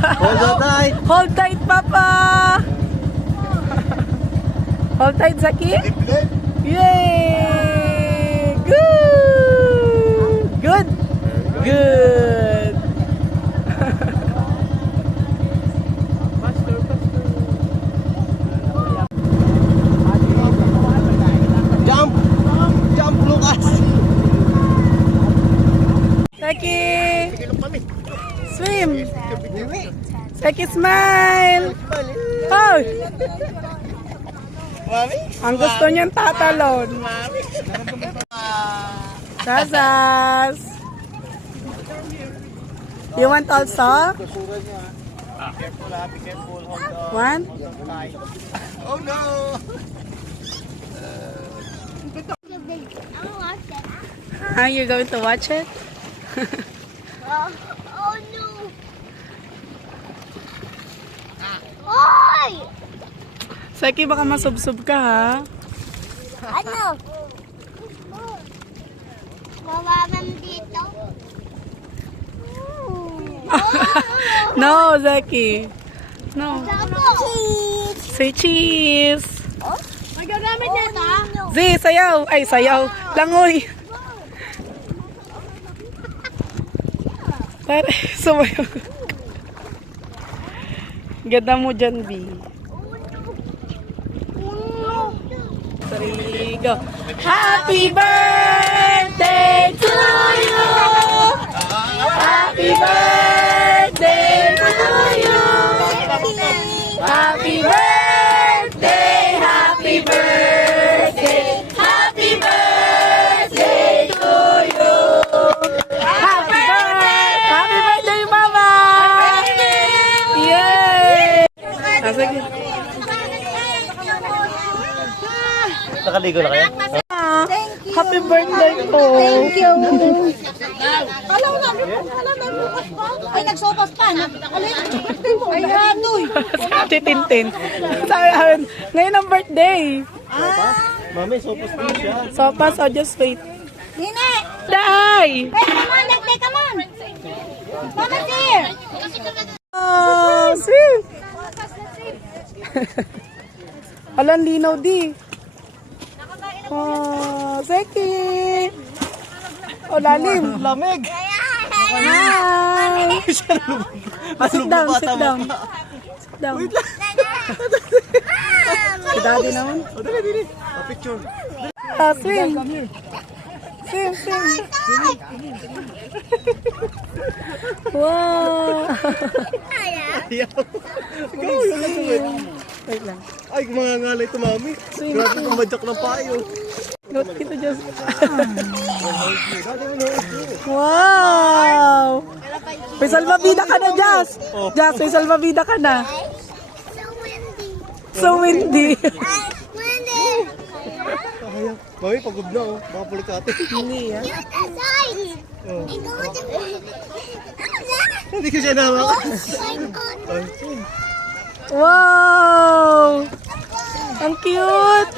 Hold on tight. Hold tight, Papa. Hold tight, Zaki. Yay! Good. Good. Good. Jump. Jump, Lucas. Zaki. Swim. Zaki, smile. Oh. Ang gusto niyang tatalon. Sasas. You want also? Be careful. Hold on. One? Oh no. Are you going to watch it? Oh no! Oy! Seki, baka masubsob ka ha? Ano? Mawaman dito? No, Zeki. No. Cheese! Say cheese. Magagamit niya ito? Z, sayaw. Ay, sayaw. Langoy. Pare, sumayaw. Ganda mo dyan, B. Three, go. Happy birthday to you! Happy birthday to you! Happy birthday! Happy birthday! Happy birthday to you! Happy birthday, Mama! Yay! Sige. Nakaligo na kayo? Happy birthday po! Thank you! Alam namin bukas pa. Ay, nagsopas pa. Ay, hatoy. Si Tintin. Sabi, ngayon ang birthday. Mami, sopos po siya. Sopas, so just wait. Nine! Day! Hey, come on, let's come on. Mama's here. Oh, sweet! Alam, linaw di. Oh, Zeki! Oh, lalim. Lamig. Hi! Sit down, sit down. Sit down. Si daddy naman. Oh, dali. Picture. Ah, swim. Swim, swim. Wow! Ayaw. Ikaw, yung nasulit. Wait lang. Ay, mga ngalay ito, mami. Grabe kong madyak ng payo. Note kita, just. Wow! May salvavida ka na, Jazz. Jazz, may salvavida ka na. So windy. So windy. Windy. Ayaw. Mami, pagod na, oh. Baka pulikate. Hindi, ah. Aside. Oh. Ikaw mo Hindi ko siya naman. Wow! Ang cute!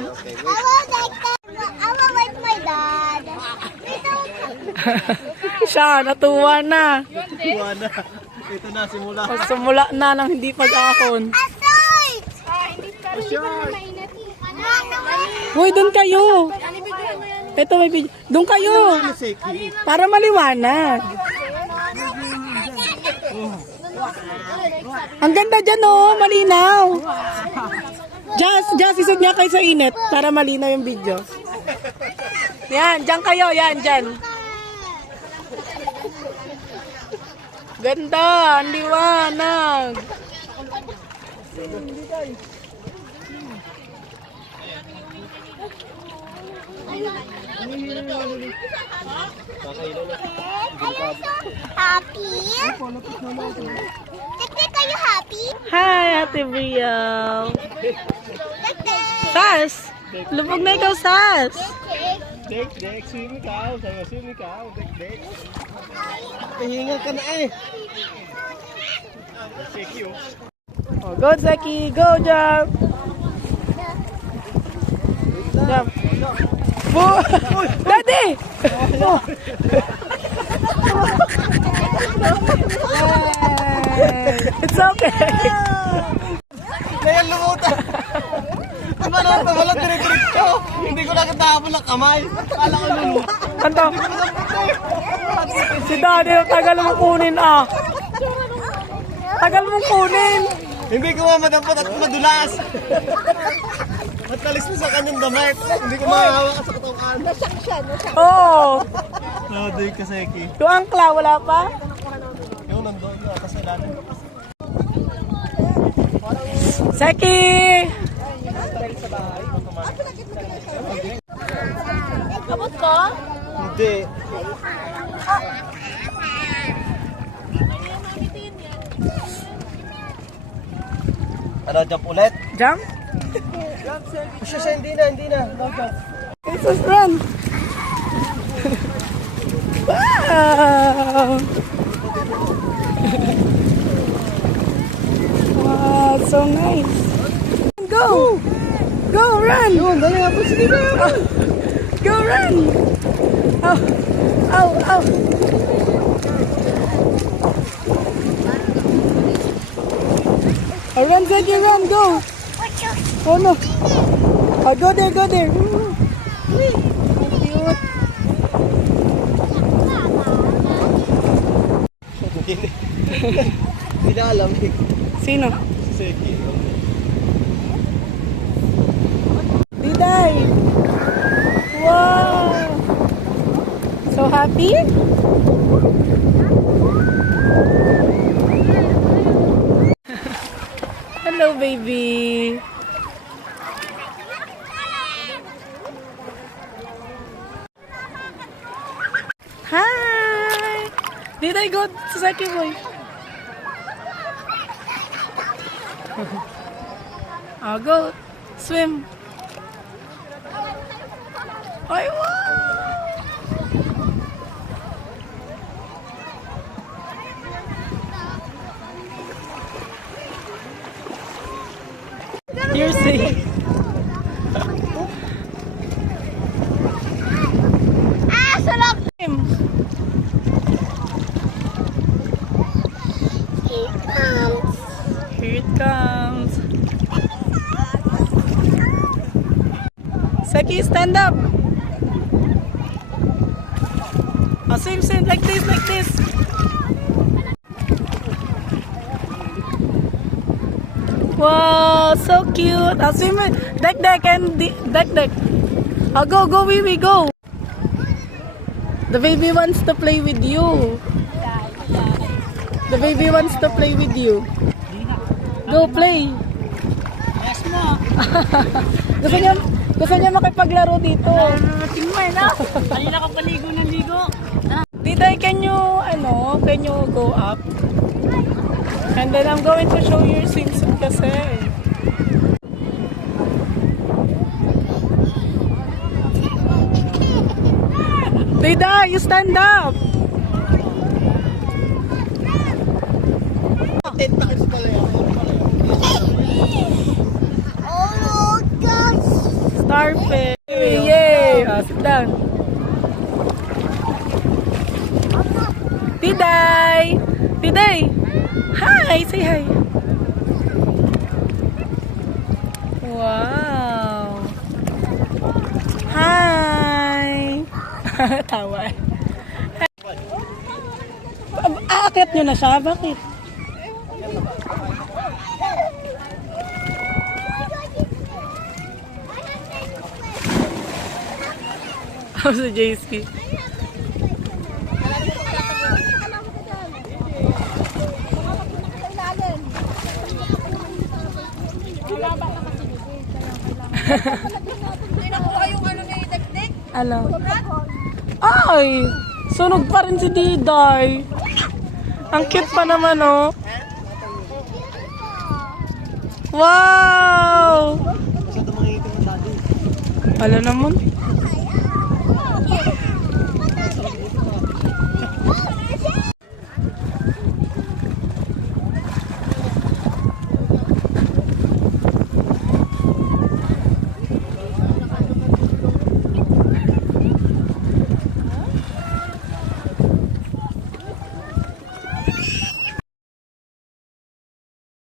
Okay. I will like my dad. Siya, natuwa na. Tuwa na. Ito na, simula. Sumula na ng hindi pag-ahon. Aside. Hoy, doon kayo. Ito may video. Doon kayo. Seki. Para maliwanag. Ang ganda dyan, oh. Malinaw. Jazz, isod niya kayo sa init para malinaw yung video. Yan, dyan kayo. Yan, dyan. Ganda, ang liwanag. Happy? Tiktik, are you happy? Hi, Ate Brielle. Tiktik. Sas! Lubog na ikaw, Sas! Dek, swim ikaw. Sabi, swim ikaw. Dek. Pahinga ka na eh. Seki, oh. Oh, go, Zeki! Go, jump! Jump! Daddy! It's okay. Ngayon lumutan. Diba naman pa walang dire-diretso? Hindi ko nakatapon ng kamay. Kala ko lumutan. Kanto. Si Daddy, tagal mo kunin ah. Tagal mo kunin. Hindi ko madampot at madulas. Matalis na sa kanyang damit. Hindi ko makahawak sa katawan. Oo. Naday ka, Seki. Yung angkla, wala pa? Yung nandoon na, kasi ilalim. Seki! Abot ko? Hindi. Ano, jump ulit? Jump? Siya, hindi na. No jump. Jesus, run! Wow! Wow, so nice. Go! Go, run! Yun, dali nga po, sige na. Go, run! Oh, oh, oh. Oh, run, Ziggy, run, go! Oh, no. Oh, go there, go there. Hindi na alam eh. Sino? Seki. Diday! Wow! So happy? Hello, baby! Hi! Diday, go to Seki boy. Oh, go swim. Ay, wow! You're safe. Ah, sarap! Here it comes. Seki, stand up. Oh, same, like this, like this. Wow, so cute. Oh, swim with deck and deck. Oh, go, wee, go. The baby wants to play with you. The baby wants to play with you. Go play. Yes mo. Gusto niya makipaglaro dito. Tingnan na. Kanina ka paligo ng ligo. Diday, can you go up? And then I'm going to show you your swimsuit kasi. Diday, you stand up. Oh, gosh. Starfish. Yay! Oh, sit down. Diday! Hi! Say hi. Wow! Hi! Tawa. Aakyat nyo na siya? Bakit? How's the JC? Ano? Ay! Sunog pa rin si Diday. Ang cute pa naman, oh. Wow! Wala naman.